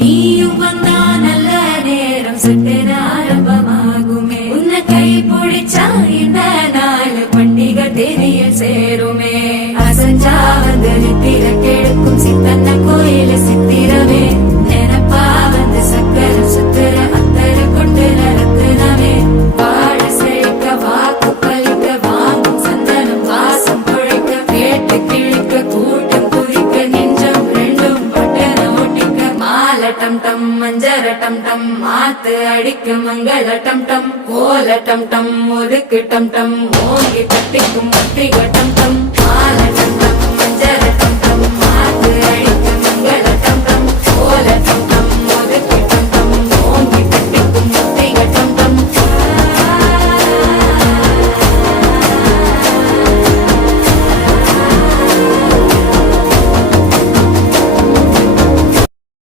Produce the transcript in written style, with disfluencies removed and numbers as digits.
நீயும் வந்தா நல்ல நேரம் சட்டென ஆரம்பமாகுமே. உன்னை கை பிடிச்சா இந்த நாள் பண்டிகை தேதியில் சேருமே. அசஞ்சா வந்து நித்திர கெடுக்கும் சித்தன்ன கோயில சித்திரமே. நினப்பா வந்து சக்கர சுத்திர அத்தர கொண்டு நடத்துனவே. வாழ செழிக்க வாக்கு பலிக்க வாங்கும் சந்தனம் வாசம் பொழைக்க. கேட்டு கிழிக்க கூட்டம் குதிக்க நெஞ்சம் ரெண்டும் பட்டன ஒட்டிக்க. மால டம் டம் மஞ்சர டம் டம் மாத்து அடிக்க மங்கள டம் டம். கோல டம் டம் ஒதுக்கு டம் டம் ஓங்கி கட்டிக்கும் ஒத்திக டம் டம். மால டம் டம் மஞ்சர டம் டம்